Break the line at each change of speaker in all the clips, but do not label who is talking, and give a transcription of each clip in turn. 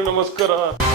ನಮಸ್ಕಾರ.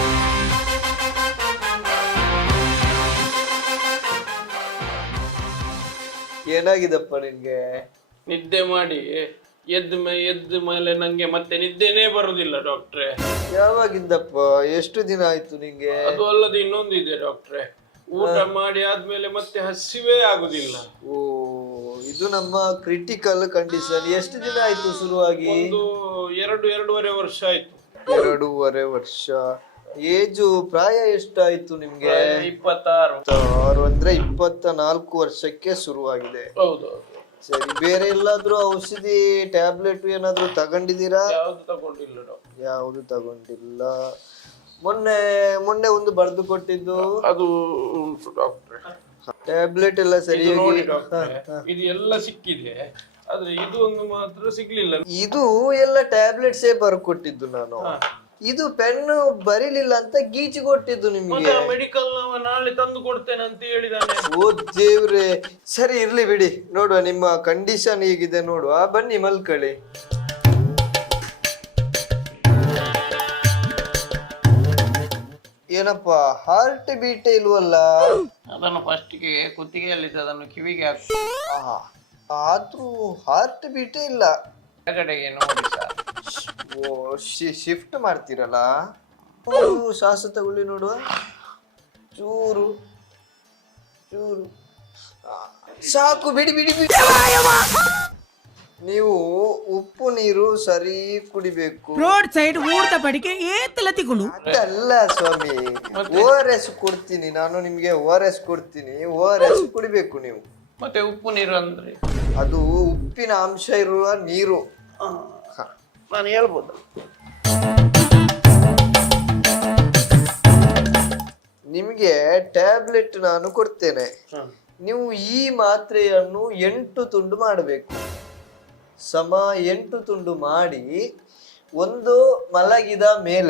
ಏನಾಗಿದಪ್ಪ ನಿನ್ಗೆ?
ನಿದ್ದೆ ಮಾಡಿ ಎದ್ದ ಮೇಲೆ ನಂಗೆ ಮತ್ತೆ ನಿದ್ದೆನೇ ಬರುದಿಲ್ಲ ಡಾಕ್ಟ್ರೆ.
ಯಾವಾಗಿಂದಪ್ಪ? ಎಷ್ಟು ದಿನ ಆಯ್ತು ನಿಂಗೆ?
ಅದು ಅಲ್ಲದೆ ಇನ್ನೊಂದಿದೆ ಡಾಕ್ಟ್ರೆ, ಊಟ ಮಾಡಿ ಆದ್ಮೇಲೆ ಮತ್ತೆ ಹಸಿವೇ ಆಗುದಿಲ್ಲ.
ಓ, ಇದು ನಮ್ಮ ಕ್ರಿಟಿಕಲ್ ಕಂಡೀಷನ್. ಎಷ್ಟು ದಿನ ಆಯ್ತು ಶುರುವಾಗಿ?
ಒಂದು 2.5 ವರ್ಷ ಆಯ್ತು.
2.5 ವರ್ಷ. ಏಜು ಪ್ರಾಯ ಎಷ್ಟಾಯ್ತು ನಿಮ್ಗೆ?
26
ಅಂದ್ರೆ 24 ವರ್ಷಕ್ಕೆ ಶುರುವಾಗಿದೆ.
ಹೌದು.
ಸರಿ, ಬೇರೆ ಎಲ್ಲಾದ್ರೂ ಔಷಧಿ ಟ್ಯಾಬ್ಲೆಟ್ ಏನಾದ್ರೂ ತಗೊಂಡಿದ್ದೀರಾ?
ಯಾವ್ದು ತಗೊಂಡಿಲ್ಲ ಡಾಕ್ಟರ್.
ಯಾವುದು ತಗೊಂಡಿಲ್ಲ. ಮೊನ್ನೆ ಒಂದು ಬರೆದು ಕೊಟ್ಟಿದ್ದು
ಅದು ಉಂಟು ಡಾಕ್ಟ್ರೆ.
ಟ್ಯಾಬ್ಲೆಟ್ ಎಲ್ಲ ಸರಿ
ನೋಡಿ ಡಾಕ್ಟ್ರೆ, ಇದು ಎಲ್ಲ ಸಿಕ್ಕಿದೆ, ಆದ್ರೆ ಇದು ಒಂದು ಮಾತ್ರ ಸಿಗ್ಲಿಲ್ಲ.
ಇದು ಎಲ್ಲ ಟ್ಯಾಬ್ಲೆಟ್ಸೇ ಬರ್ಕೊಟ್ಟಿದ್ದು ನಾನು. ಇದು ಪೆನ್ನು ಬರೀಲಿಲ್ಲ ಅಂತ ಗೀಚಿ ಕೊಟ್ಟಿದ್ದು ನಿಮ್ಗೆ.
ಮೆಡಿಕಲ್ ನಾಳೆ ತಂದು ಕೊಡ್ತೇನೆ ಅಂತ ಹೇಳಿದಾನೆ.
ಓ ದೇವ್ರೆ, ಸರಿ ಇರ್ಲಿ ಬಿಡಿ, ನೋಡುವ ನಿಮ್ಮ ಕಂಡೀಷನ್ ಹೀಗಿದೆ ನೋಡುವ. ಬನ್ನಿ ಮಲ್ಕೊಳ್ಳಿ. ಏನಪ್ಪ, ಹಾರ್ಟ್ ಬೀಟ್ ಇಲ್ವಲ್ಲ?
ಅದನ್ನು ಫಸ್ಟ್ಗೆ ಕುತ್ತಿಗೆಯಲ್ಲಿದ್ದ ಅದನ್ನು ಕಿವಿಗೆ ಹಾಕಿ.
ಆದ್ರೂ ಹಾರ್ಟ್ ಬೀಟೇ ಇಲ್ಲ.
ಕಡೆಗೆ ನೋಡಿ ಸರ್.
ಓ, ಶಿಫ್ಟ್ ಮಾಡ್ತೀರಲ್ಲ. ಶ್ವಾಸ ತಗೊಳ್ಳಿ ನೋಡುವ. ಚೂರು ಚೂರು ಸಾಕು, ಬಿಡಿ ಬಿಡಿ ಬಿಡಿ. ನೀವು ಉಪ್ಪು ನೀರು ಸರಿ ಕುಡಿಬೇಕು.
ರೋಡ್ ಸೈಡ್ ಊಟ ಪಡಿಕೆ ಏತಲತಿಗಳು.
ಅದಲ್ಲ ಸ್ವಾಮಿ, ORS ಕೊಡ್ತೀನಿ ನಾನು ನಿಮ್ಗೆ. ORS ಕೊಡ್ತೀನಿ, ORS ಕುಡಿಬೇಕು ನೀವು.
ಮತ್ತೆ ಉಪ್ಪು ನೀರು ಅಂದ್ರೆ
ಅದು ಉಪ್ಪಿನ ಅಂಶ ಇರುವ ನೀರು.
ನಾನು ಹೇಳ್ಬೋದು.
ನಿಮ್ಗೆ ಟ್ಯಾಬ್ಲೆಟ್ ನಾನು ಕೊಡ್ತೇನೆ. ನೀವು ಈ ಮಾತ್ರೆಯನ್ನು 8 ತುಂಡು ಮಾಡಬೇಕು. 8 ತುಂಡು ಮಾಡಿ ಒಂದು ಮಲಗಿದ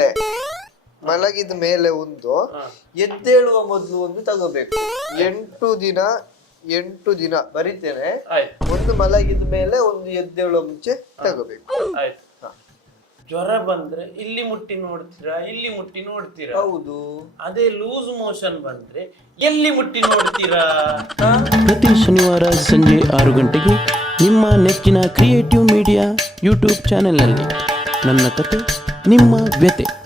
ಮೇಲೆ ಒಂದು, ಎದ್ದೇಳುವ ಮೊದಲು ಒಂದು ತಗೋಬೇಕು. 8 ದಿನ ಬರಿತೇನೆ. ಒಂದು ಮಲಗಿದ ಮೇಲೆ ಒಂದು ಎದ್ದೇಳುವ ಮುಂಚೆ ತಗೋಬೇಕು.
ಜ್ವರ ಬಂದ್ರೆ ಇಲ್ಲಿ ಮುಟ್ಟಿ ನೋಡ್ತೀರಾ, ಇಲ್ಲಿ ಮುಟ್ಟಿ ನೋಡ್ತೀರಾ?
ಹೌದು.
ಅದೇ ಲೂಸ್ ಮೋಷನ್ ಬಂದ್ರೆ ಎಲ್ಲಿ ಮುಟ್ಟಿ ನೋಡ್ತೀರಾ?
ಪ್ರತಿ ಶನಿವಾರ ಸಂಜೆ 6 ಗಂಟೆಗೆ ನಿಮ್ಮ ನೆಚ್ಚಿನ ಕ್ರಿಯೇಟಿವ್ ಮೀಡಿಯಾ ಯೂಟ್ಯೂಬ್ ಚಾನೆಲ್ನಲ್ಲಿ ನನ್ನ ಕತೆ ನಿಮ್ಮ ವ್ಯತೆ.